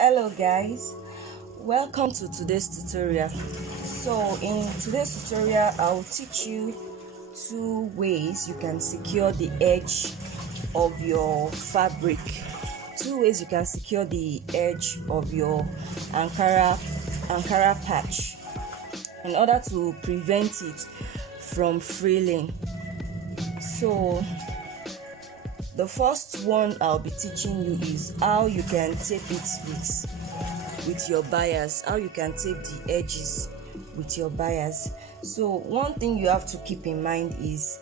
Hello guys, welcome to today's tutorial. So in today's tutorial I'll teach you two ways you can secure the edge of your fabric. Two ways you can secure the edge of your Ankara patch in order to prevent it from frilling. So the first one I'll be teaching you is how you can tape it with your bias, how you can tape the edges with your bias. So one thing you have to keep in mind is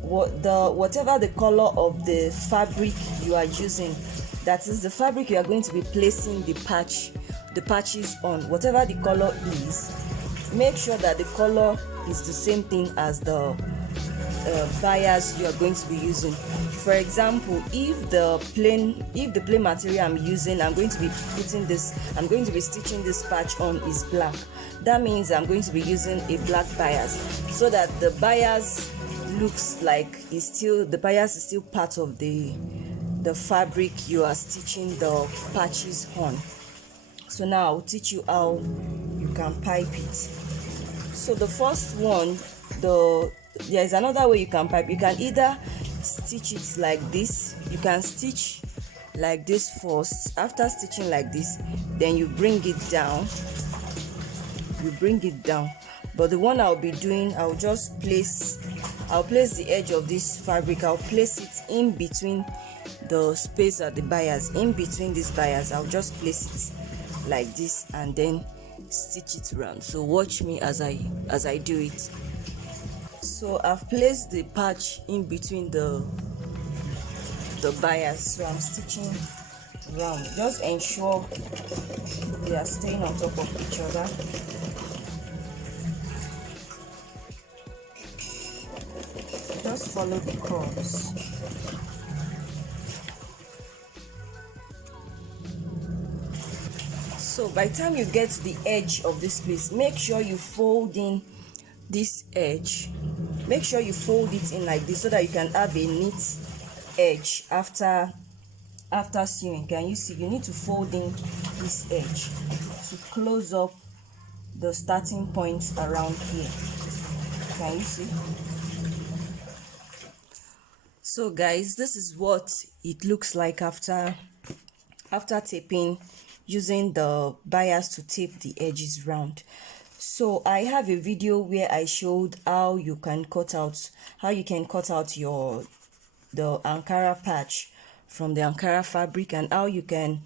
whatever the color of the fabric you are using, that is the fabric you are going to be placing the patches on, whatever the color is, make sure that the color is the same thing as the bias you are going to be using. For example, if the plain material I'm using, I'm going to be stitching this patch on is black, that means I'm going to be using a black bias, so that the bias looks like the bias is still part of the fabric you are stitching the patches on. So now I'll teach you how you can pipe it. So the first one, there is another way you can pipe. You can either stitch it like this. You can stitch like this first. After stitching like this, then you bring it down. But the one I'll be doing, I'll place the edge of this fabric. I'll place it in between the space at the bias. In between this bias, I'll just place it like this and then stitch it around. So watch me as I do it. So I've placed the patch in between the bias, so I'm stitching around. Just ensure they are staying on top of each other. Just follow the curves. So by the time you get to the edge of this place, make sure you fold in this edge. Make sure you fold it in like this so that you can have a neat edge after sewing. Can you see? You need to fold in this edge to close up the starting points around here. Can you see? So guys, this is what it looks like after taping, using the bias to tape the edges round. So I have a video where I showed how you can cut out the Ankara patch from the Ankara fabric, and how you can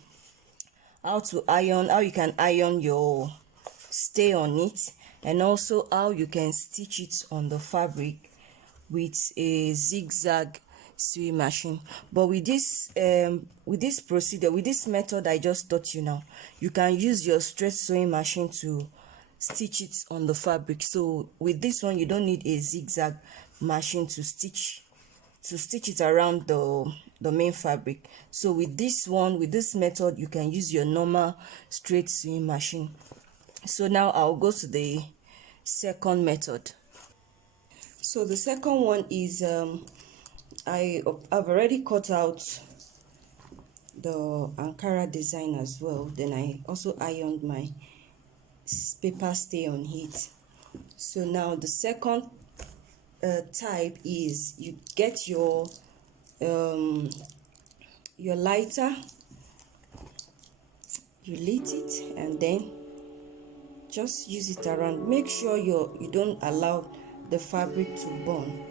iron your stay on it, and also how you can stitch it on the fabric with a zigzag sewing machine. But with this procedure, with this method I just taught you now, you can use your straight sewing machine to stitch it on the fabric. So with this one, you don't need a zigzag machine to stitch it around the main fabric. So with this method, you can use your normal straight sewing machine. So now I'll go to the second method. So the second one is I've already cut out the Ankara design as well. Then I also ironed my paper stay on heat. So now the second type is you get your lighter, you lit it, and then just use it around. Make sure you don't allow the fabric to burn.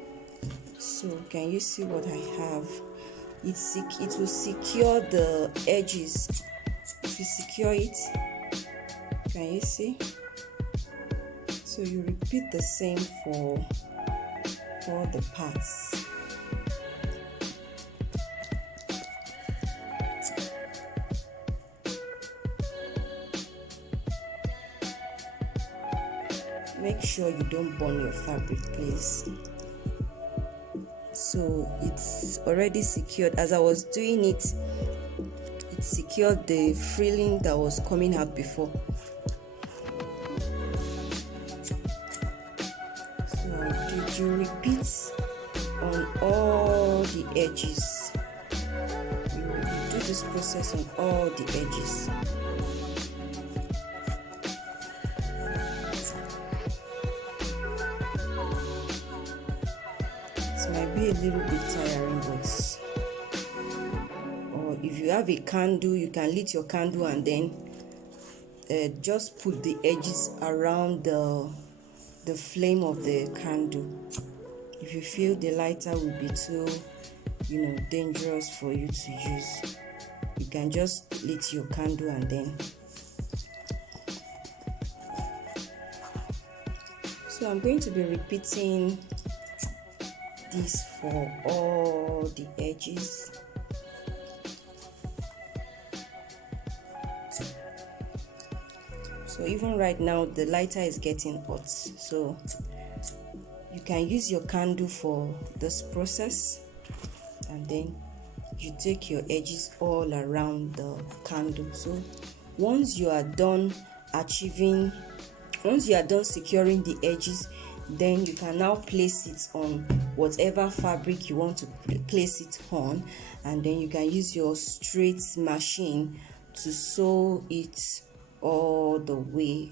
So can you see what I have? It will secure the edges. It will secure it. Can you see? So you repeat the same for all the parts. Make sure you don't burn your fabric, please. So it's already secured. As I was doing it, it secured the frilling that was coming out before. So you repeat on all the edges. You do this process on all the edges. It might be a little bit tiring, but or if you have a candle, you can lit your candle and then just put the edges around the flame of the candle. If you feel the lighter will be too dangerous for you to use, you can just lit your candle and then. So I'm going to be repeating this for all the edges. So even right now the lighter is getting hot, so you can use your candle for this process, and then you take your edges all around the candle. So once you are done securing the edges, then you can now place it on whatever fabric you want to place it on, and then you can use your straight machine to sew it all the way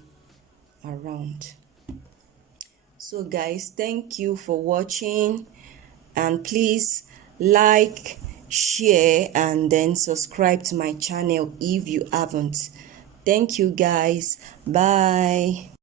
around. So guys, thank you for watching, and please like, share, and then subscribe to my channel if you haven't. Thank you guys. Bye.